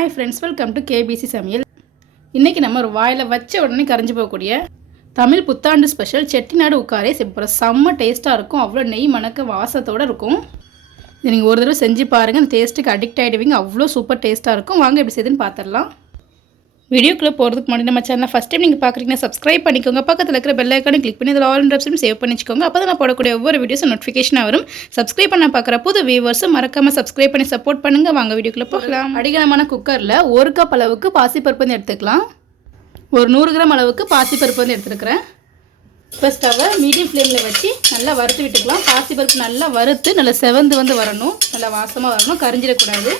Hi friends, welcome to KBC சமையல். இன்னைக்கு நம்ம ஒரு வாயில வச்ச உடனே கரைஞ்சு போகக்கூடிய தமிழ் புத்தாண்டு ஸ்பெஷல் செட்டிநாடு உக்காரே செய்ய செம்ம டேஸ்ட்டாக இருக்கும். அவ்வளோ நெய் மணக்க வாசத்தோடு இருக்கும். இது நீங்கள் ஒரு தடவை செஞ்சு பாருங்கள். அந்த டேஸ்ட்டுக்கு அடிக்ட் ஆகிடுவீங்க. அவ்வளோ சூப்பர் டேஸ்ட்டாக இருக்கும். வாங்க எப்படி செய்யுதுன்னு பார்த்துடலாம். வீடியோக்குள்ளே போகிறதுக்கு முன்னாடி நம்ம சேனல் ஃபஸ்ட் டைம் நீங்கள் பார்க்குறீங்கன்னா சப்ஸ்கிரைப் பண்ணிக்கோங்க. பக்கத்தில் இருக்கிற பெல் ஐக்கானை கிளிக் பண்ணி இதில் ஆல் ஆப்ஷனும் சேவ் பண்ணி வச்சுக்கோங்க. அப்போ தான் நான் போடக்கூடிய ஒவ்வொரு வீடியோஸும் நோட்டிஃபிகேஷனாக வரும். சப்ஸ்கிரைப் பண்ண பார்க்குற புது வியூவர்ஸும் மறக்காமல் சப்ஸ்கிரைப் பண்ணி சப்போர்ட் பண்ணுங்கள். வாங்க வீடியோக்குள்ளே போகலாம். அடிகனமான குக்கரில் 1 கப் அளவுக்கு பாசிப்பருப்பு வந்து எடுத்துக்கலாம். ஒரு 100 கிராம் அளவுக்கு பாசிப்பருப்பு வந்து எடுத்துருக்கிறேன். இப்போ ஸ்டவ்வை மீடியம் ஃப்ளேமில் வச்சு நல்லா வறுத்து விட்டுக்கலாம். பாசிப்பருப்பு நல்லா வறுத்து நல்லா செவந்து வந்து வரணும். நல்லா வாசமாக வரணும், கரிஞ்சிடக்கூடாது.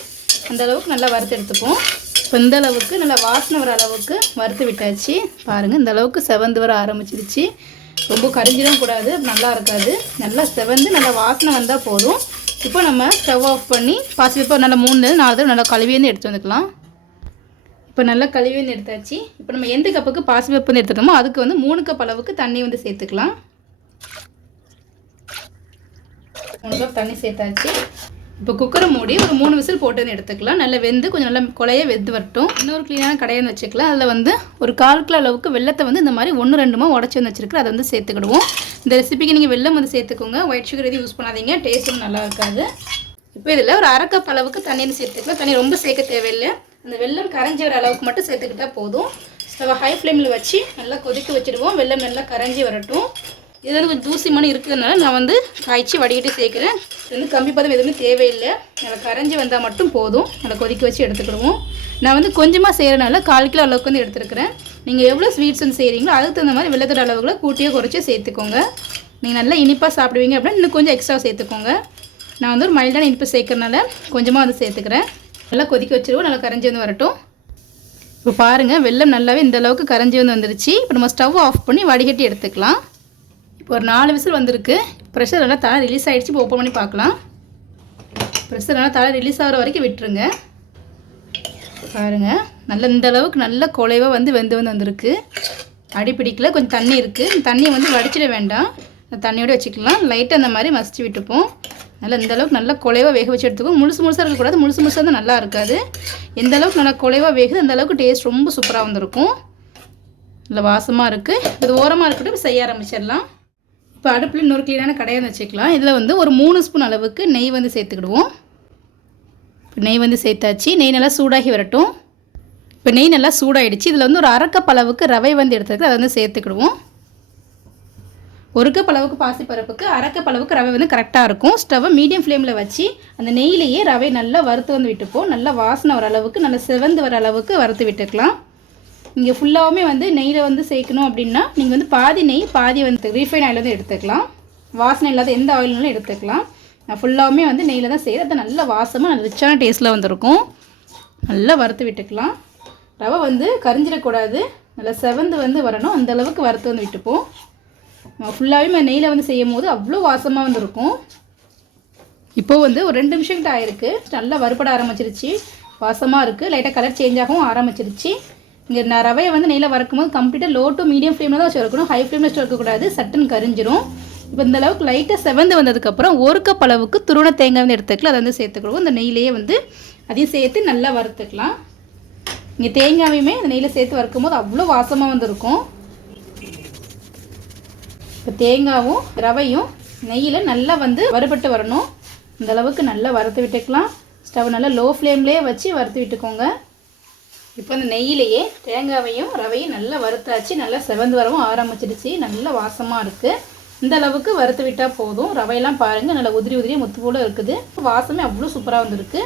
அந்த அளவுக்கு நல்லா வறுத்து எடுத்துப்போம். இப்போ இந்த அளவுக்கு நல்லா வாசனை வர அளவுக்கு வறுத்து விட்டாச்சு. பாருங்கள், இந்த அளவுக்கு செவந்து வர ஆரம்பிச்சிருச்சு. ரொம்ப கரிஞ்சிடும் கூடாது, நல்லா இருக்காது. நல்லா செவந்து நல்லா வாசனை வந்தால் போதும். இப்போ நம்ம ஸ்டவ் ஆஃப் பண்ணி பாசிப்பருப்பு நல்லா 3-4 தடவை நல்லா கழுவி வந்து எடுத்து வந்துக்கலாம். இப்போ நல்லா கழுவி வந்து எடுத்தாச்சு. இப்போ நம்ம எந்த கப்புக்கு பாசிப்பருப்பு வந்து எடுத்துட்டோமோ அதுக்கு வந்து 3 கப் அளவுக்கு தண்ணி வந்து சேர்த்துக்கலாம். 3 கப் தண்ணி சேர்த்தாச்சு. இப்போ குக்கரை மூடி ஒரு 3 விசில் போட்டு வந்து எடுத்துக்கலாம். நல்லா வெந்து கொஞ்சம் நல்லா கொலைய வெந்து வரட்டும். இன்னொரு க்ளீனான கடையை வச்சுக்கலாம். அதில் வந்து ஒரு 1/4 கிலோ அளவுக்கு வெள்ளத்தை வந்து இந்த மாதிரி 1-2 உடச்சி வந்து வச்சுருக்கேன். அதை வந்து சேர்த்துக்கிடுவோம். இந்த ரெசிபிக்கு நீங்கள் வெல்லம் வந்து சேர்த்துக்கோங்க. ஒயிட் சுகர் எதுவும் யூஸ் பண்ணாதீங்க, டேஸ்ட்டும் நல்லா இருக்காது. இப்போ இதில் ஒரு 1/2 கப் அளவுக்கு தண்ணி சேர்த்துக்கலாம். தண்ணி ரொம்ப சேர்க்க தேவையில்லை. அந்த வெல்லம் கரைஞ்சி வர அளவுக்கு மட்டும் சேர்த்துக்கிட்டால் போதும். ஸ்டவ் ஹை ஃப்ளேமில் வச்சு நல்லா கொதிக்க வச்சுடுவோம். வெல்லம் நல்லா கரைஞ்சி வரட்டும். இது வந்து கொஞ்சம் தூசி மணி இருக்கிறதுனால நான் வந்து காய்ச்சி வடிகிட்டு சேர்க்குறேன். இது வந்து கம்பி பதம் எதுவுமே தேவையில்லை. நல்லா கரைஞ்சி வந்தால் மட்டும் போதும். நல்லா கொதிக்க வச்சு எடுத்துக்கிடுவோம். நான் வந்து கொஞ்சமாக செய்கிறனால 1/4 கிலோ அளவுக்கு வந்து எடுத்துருக்கிறேன். நீங்கள் எவ்வளோ ஸ்வீட்ஸ் வந்து செய்கிறீங்களோ அதுக்கு தகுந்த மாதிரி வெள்ளத்தோட அளவுகளை கூட்டியோ குறைச்சி சேர்த்துக்கோங்க. நீங்கள் நல்லா இனிப்பாக சாப்பிடுவீங்க அப்படின்னா இன்னும் கொஞ்சம் எக்ஸ்ட்ரா சேர்த்துக்கோங்க. நான் வந்து ஒரு மைல்டான இனிப்பு சேர்க்கறனால கொஞ்சமாக வந்து சேர்த்துக்கிறேன். நல்லா கொதிக்க வச்சுருவோம். நல்லா கரைஞ்சி வந்து வரட்டும். இப்போ பாருங்கள், வெல்லம் நல்லாவே இந்த அளவுக்கு கரைஞ்சி வந்து வந்துருச்சு. இப்போ நம்ம ஸ்டவ் ஆஃப் பண்ணி வடிகட்டி எடுத்துக்கலாம். இப்போ ஒரு 4 விசில் வந்திருக்கு. ப்ரெஷர் நல்லா தலை ரிலீஸ் ஆகிடுச்சு. இப்போ ஓப்பன் பண்ணி பார்க்கலாம். ப்ரெஷர் நல்லா தலை ரிலீஸ் ஆகிற வரைக்கும் விட்டுருங்க. பாருங்கள், நல்ல இந்த அளவுக்கு நல்ல குலைவாக வந்து வெந்து வந்திருக்கு. அடிப்பிடிக்கல, கொஞ்சம் தண்ணி இருக்குது. தண்ணியை வந்து வடிச்சிட வேண்டாம், தண்ணியோடு வச்சுக்கலாம். லைட்டாக அந்த மாதிரி மசிச்சு விட்டுப்போம். நல்லா இந்த அளவுக்கு நல்லா குலைவாக வேக வச்சு எடுத்துக்கோங்க. முழுசாக இருக்கக்கூடாது. முழுசாக வந்து நல்லா இருக்காது. எந்த அளவுக்கு நல்லா குலைவாக வேகுது அந்த அளவுக்கு டேஸ்ட் ரொம்ப சூப்பராக வந்திருக்கும். நல்லா வாசமாக இருக்குது. இது ஓரமாக இருக்கட்டும். இப்போ செய்ய ஆரம்பிச்சிடலாம். இப்போ அடுப்பில் இன்னொரு க்ளீனான கடையை வச்சுக்கலாம். இதில் வந்து ஒரு 3 ஸ்பூன் அளவுக்கு நெய் வந்து சேர்த்துக்கிடுவோம். இப்போ நெய் வந்து சேர்த்தாச்சு. நெய் நல்லா சூடாகி வரட்டும். இப்போ நெய் நல்லா சூடாகிடுச்சு. இதில் வந்து ஒரு 1/2 கப் அளவுக்கு ரவை வந்து எடுத்துருக்கு. அதை வந்து சேர்த்துக்கிடுவோம். 1 கப் அளவுக்கு பாசிப்பருப்புக்கு 1/2 கப் அளவுக்கு ரவை வந்து கரெக்டாக இருக்கும். ஸ்டவ்வை மீடியம் ஃப்ளேமில் வச்சு அந்த நெய்யிலேயே ரவை நல்லா வறுத்து வந்து விட்டுப்போம். நல்லா வாசனை வர அளவுக்கு நல்லா செவந்து வர அளவுக்கு வறுத்து விட்டுக்கலாம். நீங்கள் ஃபுல்லாகவுமே வந்து நெய்யில் வந்து சேர்க்கணும் அப்படின்னா நீங்கள் வந்து பாதி நெய் பாதி வந்து ரீஃபைன் ஆயில் வந்து எடுத்துக்கலாம். வாசனை இல்லாத எந்த ஆயில்னாலும் எடுத்துக்கலாம். நான் ஃபுல்லாகவுமே வந்து நெய்யில் தான் செய்கிறேன். அது நல்ல வாசமாக நல்ல ரிச்சான டேஸ்ட்டில் வந்துருக்கும். நல்லா வறுத்து விட்டுக்கலாம். ரவை வந்து கரிஞ்சிடக்கூடாது. நல்லா செவந்து வந்து வரணும். அந்தளவுக்கு வறுத்து வந்து விட்டுப்போம். ஃபுல்லாகவே நெய்யில் வந்து செய்யும் போது அவ்வளோ வாசமாக வந்து இருக்கும். இப்போது வந்து ஒரு 2 நிமிஷம் கிட்ட ஆயிருக்கு. நல்லா வறுபட ஆரம்பிச்சிருச்சு. வாசமாக இருக்குது. லைட்டாக கலர் சேஞ்ச் ஆகவும் ஆரம்பிச்சிருச்சு. இங்கே நான் ரவையை வந்து நெய்யில் வறுக்கும்போது கம்ப்ளீட்டாக லோ டு மீடியம் ஃப்ளேமில் தான் வச்சு வறுக்கணும். ஹை ஃப்ளேமில் வச்சு வறுக்கக்கூடாது, சட்டுன்னு கரிஞ்சிரும். இப்போ இந்த அளவுக்கு லைட்டாக செவந்து வந்ததுக்கப்புறம் 1 கப் அளவுக்கு துருவன தேங்காய் வந்து எடுத்துக்கலாம். அதை வந்து சேர்த்துக்கிடுவோம். இந்த நெய்யிலேயே வந்து அதையும் சேர்த்து நல்லா வறுத்துக்கலாம். இங்கே தேங்காயுமே இந்த நெய்யில் சேர்த்து வறுக்கும் போது அவ்வளோ வாசமாக வந்துருக்கும். இப்போ தேங்காயும் ரவையும் நெய்யில் நல்லா வந்து வறுபட்டு வரணும். இந்த அளவுக்கு நல்லா வறுத்து விட்டுக்கலாம். ஸ்டவ் நல்லா லோ ஃப்ளேம்லேயே வச்சு வறுத்து விட்டுக்கோங்க. இப்போ இந்த நெய்யிலேயே தேங்காவையும் ரவையும் நல்லா வறுத்தாச்சு. நல்லா செவந்து வரவும் ஆரம்பிச்சிடுச்சு. நல்ல வாசமாக இருக்குது. இந்த அளவுக்கு வறுத்து விட்டால் போதும். ரவையெல்லாம் பாருங்கள், நல்லா உதிரி உதிரியாக முத்து போல இருக்குது. வாசமே அவ்வளோ சூப்பராக வந்துருக்கு.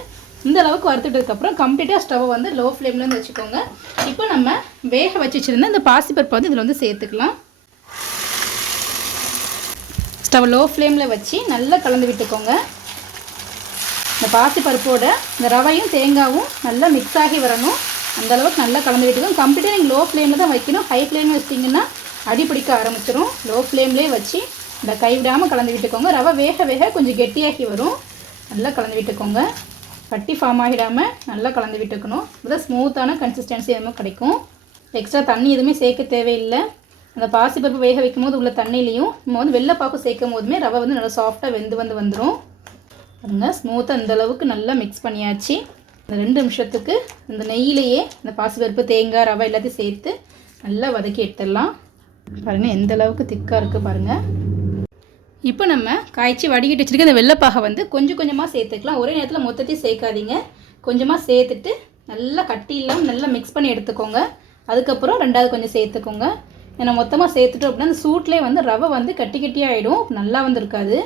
இந்த அளவுக்கு வறுத்துட்டதுக்கப்புறம் கம்ப்ளீட்டாக ஸ்டவ் வந்து லோ ஃப்ளேம்லேருந்து வச்சுக்கோங்க. இப்போ நம்ம வேக வச்சு வச்சுருந்த இந்த பாசிப்பருப்பை வந்து இதில் வந்து சேர்த்துக்கலாம். ஸ்டவ் லோ ஃப்ளேமில் வச்சு நல்லா கலந்து விட்டுக்கோங்க. இந்த பாசிப்பருப்போட இந்த ரவையும் தேங்காயும் நல்லா மிக்ஸ் ஆகி வரணும். அந்தளவுக்கு நல்லா கலந்து விட்டுக்கோங்க. கம்ப்ளீட்டாக நீங்கள் லோ ஃப்ளேமில் தான் வைக்கணும். ஹை ஃப்ளேமில் வச்சிட்டிங்கன்னா அடி பிடிக்க ஆரம்பிச்சிடும். லோ ஃப்ளேம்லேயே வச்சு இந்த கைவிடாமல் கலந்து விட்டுக்கோங்க. ரவை வேக வேக கொஞ்சம் கெட்டியாகி வரும். நல்லா கலந்து விட்டுக்கோங்க. கட்டி ஃபார்ம் ஆகிடாமல் நல்லா கலந்து விட்டுக்கணும். இதுதான் ஸ்மூத்தான கன்சிஸ்டன்சி எதுவுமே கிடைக்கும். எக்ஸ்ட்ரா தண்ணி எதுவுமே சேர்க்க தேவையில்லை. அந்த பாசிப்பருப்பு வேக வைக்கும் போது உள்ள தண்ணியிலையும் நம்ம வந்து வெள்ளைப்பாக்கு சேர்க்கும் போதுமே ரவை வந்து நல்லா சாஃப்டாக வெந்து வந்துடும். பாருங்கள், ஸ்மூத்தாக இந்த அளவுக்கு நல்லா மிக்ஸ் பண்ணியாச்சு. 2 நிமிஷத்துக்கு இந்த நெய்யிலேயே இந்த பாசிப்பருப்பு, தேங்காய், ரவை எல்லாத்தையும் சேர்த்து நல்லா வதக்கி எடுத்துடலாம். பாருங்கள் எந்த அளவுக்கு திக்காக இருக்குது பாருங்கள். இப்போ நம்ம காய்ச்சி வடிகட்டி வச்சுருக்க இந்த வெள்ளைப்பாகை வந்து கொஞ்சம் கொஞ்சமாக சேர்த்துக்கலாம். ஒரே நேரத்தில் மொத்தத்தையும் சேர்க்காதீங்க. கொஞ்சமாக சேர்த்துட்டு நல்லா கட்டி இல்லாமல் நல்லா மிக்ஸ் பண்ணி எடுத்துக்கோங்க. அதுக்கப்புறம் 2வது கொஞ்சம் சேர்த்துக்கோங்க. ஏன்னா மொத்தமாக சேர்த்துட்டோம் அப்படின்னா அந்த சூட்லேயே வந்து ரவை வந்து கட்டி கட்டியாக ஆகிடும், நல்லா வந்து இருக்காது.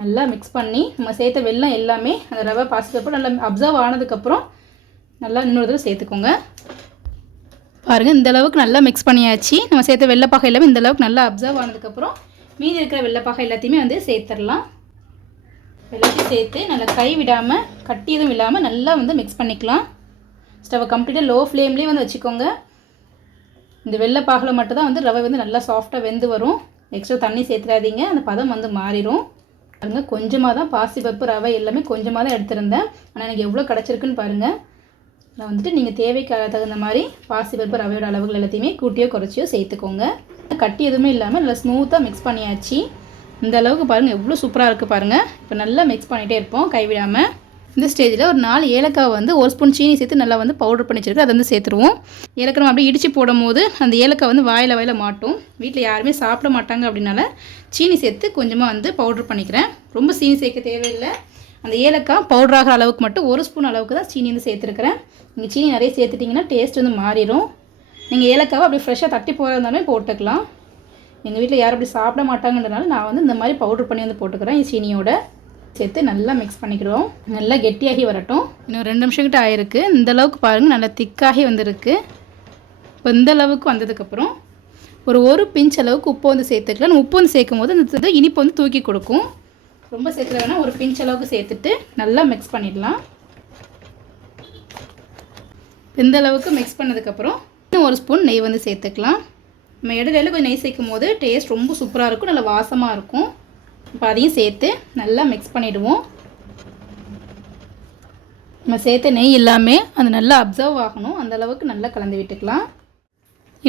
நல்லா மிக்ஸ் பண்ணி நம்ம சேர்த்த வெல்லம் எல்லாமே அந்த ரவை பாசிப்பருப்பு நல்லா அப்சர்வ் ஆனதுக்கப்புறம் நல்லா இன்னொரு தடவை சேர்த்துக்கோங்க. பாருங்கள் இந்த அளவுக்கு நல்லா மிக்ஸ் பண்ணியாச்சு. நம்ம சேர்த்த வெள்ளைப்பாகை எல்லாமே இந்த அளவுக்கு நல்லா அப்சர்வ் ஆனதுக்கப்புறம் மீதி இருக்கிற வெள்ளைப்பாகை எல்லாத்தையுமே வந்து சேர்த்துடலாம். எல்லாத்தையும் சேர்த்து நல்லா கை விடாமல் கட்டி எதுவும் இல்லாமல் நல்லா வந்து மிக்ஸ் பண்ணிக்கலாம். ஸ்டவ்வை கம்ப்ளீட்டாக லோ ஃப்ளேம்லேயே வந்து வச்சுக்கோங்க. இந்த வெள்ளைப்பாகில் மட்டும் தான் வந்து ரவை வந்து நல்லா சாஃப்டாக வெந்து வரும். எக்ஸ்ட்ரா தண்ணி சேர்த்துடாதீங்க, அந்த பதம் வந்து மாறிடும். பாருங்கள் கொஞ்சமாக தான் பாசிப்பருப்பு, ரவை எல்லாமே கொஞ்சமாக தான் எடுத்திருந்தேன். ஆனால் எனக்கு எவ்வளோ கிடச்சிருக்குன்னு பாருங்கள். நான் வந்துட்டு நீங்கள் தேவைக்கு தகுந்த மாதிரி பாசிப்பருப்பு, ரவையோட அளவுகள் எல்லாத்தையுமே கூட்டியோ குறைச்சியோ சேர்த்துக்கோங்க. கட்டி எதுவுமே இல்லாமல் நல்லா ஸ்மூத்தாக மிக்ஸ் பண்ணியாச்சு. இந்த அளவுக்கு பாருங்கள் எவ்வளோ சூப்பராக இருக்குது பாருங்கள். இப்போ நல்லா மிக்ஸ் பண்ணிகிட்டே இருப்போம் கைவிடாமல். இந்த ஸ்டேஜில் ஒரு 4 ஏலக்காய் வந்து 1 ஸ்பூன் சீனி சேர்த்து நல்லா வந்து பவுடர் பண்ணி வச்சுருக்கு, அதை வந்து சேர்த்துருவோம். ஏலக்காய் நம்ம அப்படியே இடித்து போடும் போது அந்த ஏலக்காய் வந்து வாயில் மாட்டும். வீட்டில் யாருமே சாப்பிட மாட்டாங்க அப்படின்னால சீனி சேர்த்து கொஞ்சமாக வந்து பவுடர் பண்ணிக்கிறேன். ரொம்ப சீனி சேர்க்க தேவையில்லை. அந்த ஏலக்காய் பவுடர் ஆகிற அளவுக்கு மட்டும் 1 ஸ்பூன் அளவுக்கு தான் சீனி வந்து சேர்த்துருக்கிறேன். நீங்கள் சீனி நிறைய சேர்த்துட்டிங்கன்னா டேஸ்ட் வந்து மாறிடும். நீங்கள் ஏலக்காவை அப்படி ஃப்ரெஷ்ஷாக தட்டி போகிறதாலுமே போட்டுக்கலாம். எங்கள் வீட்டில் யாரும் அப்படி சாப்பிட மாட்டாங்கன்றனால நான் வந்து இந்த மாதிரி பவுடர் பண்ணி வந்து போட்டுக்கிறேன். சீனியோட சேர்த்து நல்லா மிக்ஸ் பண்ணிக்கிறோம். நல்லா கெட்டியாகி வரட்டும். இன்னும் 2 நிமிஷம் கிட்ட ஆயிருக்கு. இந்த அளவுக்கு பாருங்கள் நல்லா திக்காகி வந்துருக்கு. இப்போ இந்த அளவுக்கு வந்ததுக்கப்புறம் ஒரு பிஞ்ச் அளவுக்கு உப்பு வந்து சேர்த்துக்கலாம். உப்பு வந்து சேர்க்கும் போது அந்த இனிப்பு வந்து தூக்கி கொடுக்கும். ரொம்ப சேர்த்துல வேணால் ஒரு பிஞ்ச் அளவுக்கு சேர்த்துட்டு நல்லா மிக்ஸ் பண்ணிடலாம். இந்த அளவுக்கு மிக்ஸ் பண்ணதுக்கப்புறம் இன்னும் 1 ஸ்பூன் நெய் வந்து சேர்த்துக்கலாம். நம்ம இடையில கொஞ்சம் நெய் சேர்க்கும் போது டேஸ்ட் ரொம்ப சூப்பராக இருக்கும், நல்லா வாசமாக இருக்கும். இப்போ அதையும் சேர்த்து நல்லா மிக்ஸ் பண்ணிவிடுவோம். நம்ம சேர்த்த நெய் எல்லாமே அது நல்லா அப்சர்வ் ஆகணும், அந்தளவுக்கு நல்லா கலந்து விட்டுக்கலாம்.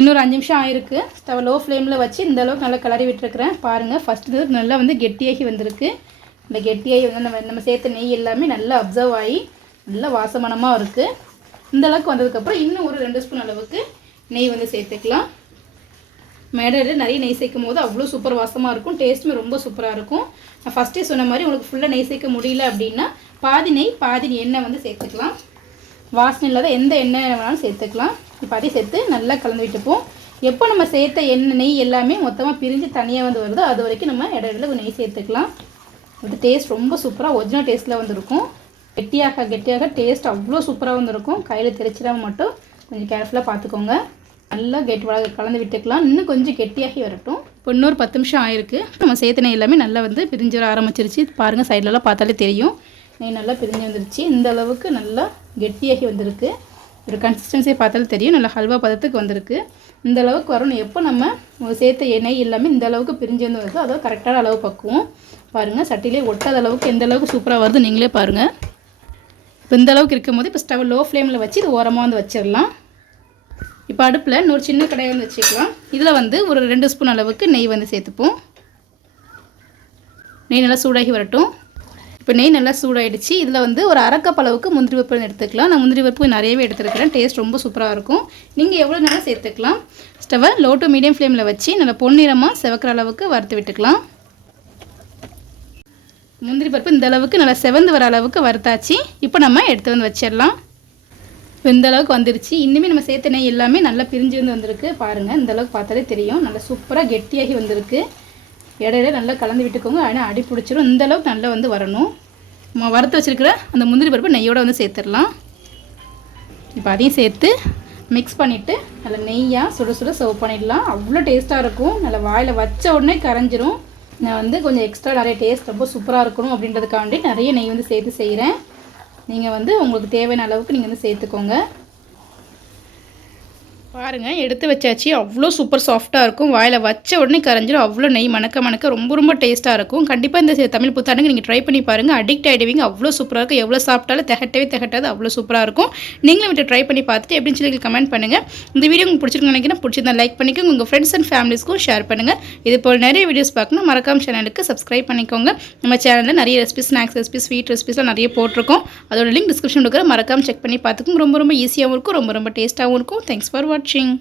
இன்னொரு 5 நிமிஷம் ஆயிருக்கு. ஸ்டவ் லோ ஃப்ளேமில் வச்சு இந்த அளவுக்கு நல்லா கிளறி விட்டுருக்குறேன். பாருங்கள் ஃபஸ்ட்டு நல்லா வந்து கெட்டியாகி வந்திருக்கு. இந்த கெட்டியாகி வந்து நம்ம சேர்த்த நெய் எல்லாமே நல்லா அப்சர்வ் ஆகி நல்லா வாசமானமாக இருக்குது. இந்த அளவுக்கு வந்ததுக்கப்புறம் இன்னும் ஒரு 2 ஸ்பூன் அளவுக்கு நெய் வந்து சேர்த்துக்கலாம். மேடையில் நிறைய நெய் சேர்க்கும் போது அவ்வளோ சூப்பர் வாசமாக இருக்கும், டேஸ்ட்டுமே ரொம்ப சூப்பராக இருக்கும். நான் ஃபஸ்ட்டே சொன்ன மாதிரி உங்களுக்கு ஃபுல்லாக நெய் சேர்க்க முடியல அப்படின்னா பாதி நெய் பாதி எண்ணெய் வந்து சேர்த்துக்கலாம். வாசனை இல்லாத எந்த எண்ணெய் வேணாலும் சேர்த்துக்கலாம். இப்போ அதையும் சேர்த்து நல்லா கலந்து விட்டுப்போம். எப்போ நம்ம சேர்த்த நெய் எல்லாமே மொத்தமாக பிரிஞ்சு தனியாக வந்து வருதோ அது வரைக்கும் நம்ம இடையில நெய் சேர்த்துக்கலாம். அது டேஸ்ட் ரொம்ப சூப்பராக ஒரிஜினல் டேஸ்ட்டில் வந்துருக்கும். கெட்டியாக டேஸ்ட் அவ்வளோ சூப்பராக வந்துருக்கும். கையில் தெரிச்சிடாமல் மட்டும் கொஞ்சம் கேர்ஃபுல்லாக பார்த்துக்கோங்க. நல்லா கலந்து விட்டுக்கலாம். இன்னும் கொஞ்சம் கெட்டியாகி வரட்டும். இப்போ இன்னொரு 10 நிமிஷம் ஆயிருக்கு. நம்ம சேர்த்த நெய் எல்லாமே நல்லா வந்து பிரிஞ்சு வர ஆரம்பிச்சிருச்சு. பாருங்கள் சைட்லலாம் பார்த்தாலே தெரியும் நெய் நல்லா பிரிஞ்சு வந்துருச்சு. இந்த அளவுக்கு நல்லா கெட்டியாகி வந்திருக்கு. ஒரு கன்சிஸ்டன்சியை பார்த்தாலே தெரியும், நல்லா ஹல்வா பதத்துக்கு வந்திருக்கு. இந்த அளவுக்கு வரணும். எப்போ நம்ம சேர்த்த நெய் எல்லாமே இந்த அளவுக்கு பிரிஞ்சு வந்து வருதோ அதாவது கரெக்டான அளவு பக்குவோம். பாருங்கள் சட்டிலே ஒட்டாத அளவுக்கு எந்த அளவுக்கு சூப்பராக வருது நீங்களே பாருங்கள். இப்போ இந்த அளவுக்கு இருக்கும்போது இப்போ ஸ்டவ் லோ ஃப்ளேமில் வச்சு இது ஓரமாக வந்து வச்சிடலாம். இப்போ அடுப்பில் இன்னொரு சின்ன கடாயை வந்து வச்சுக்கலாம். இதில் வந்து ஒரு 2 ஸ்பூன் அளவுக்கு நெய் வந்து சேர்த்துப்போம். நெய் நல்லா சூடாகி வரட்டும். இப்போ நெய் நல்லா சூடாகிடுச்சு. இதில் வந்து ஒரு 1/2 கப் அளவுக்கு முந்திரி பருப்பு எடுத்துக்கலாம். நான் முந்திரி பருப்பு நிறையவே எடுத்துருக்கிறேன். டேஸ்ட் ரொம்ப சூப்பராக இருக்கும். நீங்கள் எவ்வளோ நேரம் சேர்த்துக்கலாம். ஸ்டவ்வை லோ டு மீடியம் ஃப்ளேமில் வச்சு நல்லா பொன்னிறமாக செவக்கிற அளவுக்கு வறுத்து விட்டுக்கலாம். முந்திரி பருப்பு இந்த அளவுக்கு நல்லா செவந்து வர அளவுக்கு வறுத்தாச்சு. இப்போ நம்ம எடுத்து வந்து வச்சிடலாம். இந்த அளவுக்கு வந்துருச்சு. இன்னுமே நம்ம சேர்த்த நெய் எல்லாமே நல்லா பிரிஞ்சு வந்து வந்திருக்கு. பாருங்கள் இந்த அளவுக்கு பார்த்தாலே தெரியும், நல்லா சூப்பராக கெட்டியாகி வந்திருக்கு. இடையில நல்லா கலந்து விட்டுக்கோங்க, ஆனால் அடி பிடிச்சிரும். இந்த அளவுக்கு நல்லா வந்து வரணும். நம்ம வறுத்து வச்சுருக்கிற அந்த முந்திரி பருப்பு நெய்யோடு வந்து சேர்த்துடலாம். இப்போ அதையும் சேர்த்து மிக்ஸ் பண்ணிவிட்டு நல்லா நெய்யாக சுட சுட சர்வ் பண்ணிடலாம். அவ்வளோ டேஸ்ட்டாக இருக்கும். நல்லா வாயில் வச்ச உடனே கரைஞ்சிரும். நான் வந்து கொஞ்சம் எக்ஸ்ட்ரா நிறைய டேஸ்ட் ரொம்ப சூப்பராக இருக்கணும் அப்படின்றதுக்காண்டி நிறைய நெய் வந்து சேர்த்து செய்கிறேன். நீங்கள் வந்து உங்களுக்கு தேவையான அளவுக்கு நீங்கள் வந்து சேர்த்துக்கோங்க. பாருங்கள், எடுத்து வச்சாச்சு. அவ்வளோ சூப்பர் சாஃப்ட்டாக இருக்கும். வாயில் வச்ச உடனே கரைஞ்சிடும். அவ்வளோ நெய் மணக்க ரொம்ப ரொம்ப டேஸ்ட்டாக இருக்கும். கண்டிப்பாக இந்த தமிழ் புத்தாண்டுக்கு நீங்கள் ட்ரை பண்ணி பாருங்கள். அடிக்ட் ஆகிடுவீங்க. அவ்வளோ சூப்பராக இருக்கும். எவ்வளோ சாப்பிட்டாலும் திகட்டாது. அவ்வளோ சூப்பராக இருக்கும். நீங்களும் வீட்டை ட்ரை பண்ணி பார்த்துட்டு எப்படின்னு சொல்லி கமெண்ட் பண்ணுங்கள். இந்த வீடியோ உங்களுக்கு பிடிச்சிருக்குன்னு நினைக்கிறேன். பிடிச்சிருந்தா லைக் பண்ணிக்கோங்க. உங்கள் ஃப்ரெண்ட்ஸ் அண்ட் ஃபேமிலிஸ்க்கும் ஷேர் பண்ணுங்கள். இது போல் நிறைய வீடியோஸ் பார்க்கணும். மறக்காம சேனலுக்கு சப்ஸ்கிரைப் பண்ணிக்கோங்க. நம்ம சேனலில் நிறைய ரெசிபிஸ், ஸ்நாக்ஸ் ரெசிபிஸ், ஸ்வீட் ரெசிபிஸ்லாம் நிறைய போட்டிருக்கோம். அதோட லிங்க் டிஸ்கிரிப்ஷன் இருக்கிற மறக்காம செக் பண்ணி பார்த்துக்கோங்க. ரொம்ப ரொம்ப ஈஸியாகவும் இருக்கும். ரொம்ப ரொம்ப டேஸ்ட்டாகவும் இருக்கும். தேங்க்ஸ் ஃபார் வாட்சிங்.